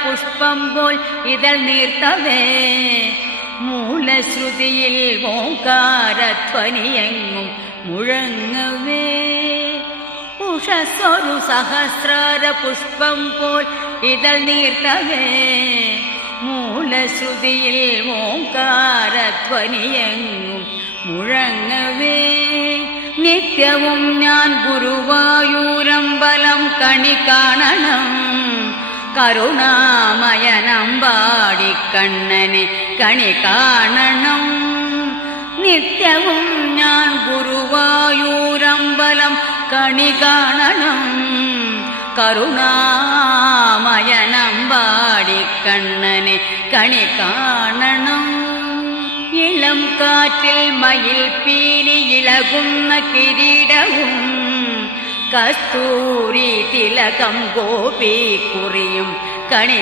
പുഷ്പം പോൽ ഇതൾ നീർത്തവേ മൂലശ്രുതിയിൽ ഓംകാരധ്വനിയെങ്ങും മുഴങ്ങവേ ഉഷസ്സൊരു സഹസ്രാര പുഷ്പം പോൽ ഇതൾ നീർത്തവേ മൂലശ്രുതിയിൽ ഓംകാരധ്വനിയെങ്ങും മുഴങ്ങവേ നിത്യവും ഞാൻ ഗുരുവായൂരമ്പലം കണി കാണണം കരുണാമയനമ്പാടിക്കണ്ണനെ കണി കാണണം നിത്യവും ഞാൻ ഗുരുവായൂരമ്പലം കണി കാണണം കരുണാമയനമ്പാടിക്കണ്ണനെ കണി കാണണം ഇളം കാറ്റിൽ മയിൽ പീലി ഇളകുന്ന കിരീടവും കസ്തൂരി തിലകം ഗോപി കുറിയും കണി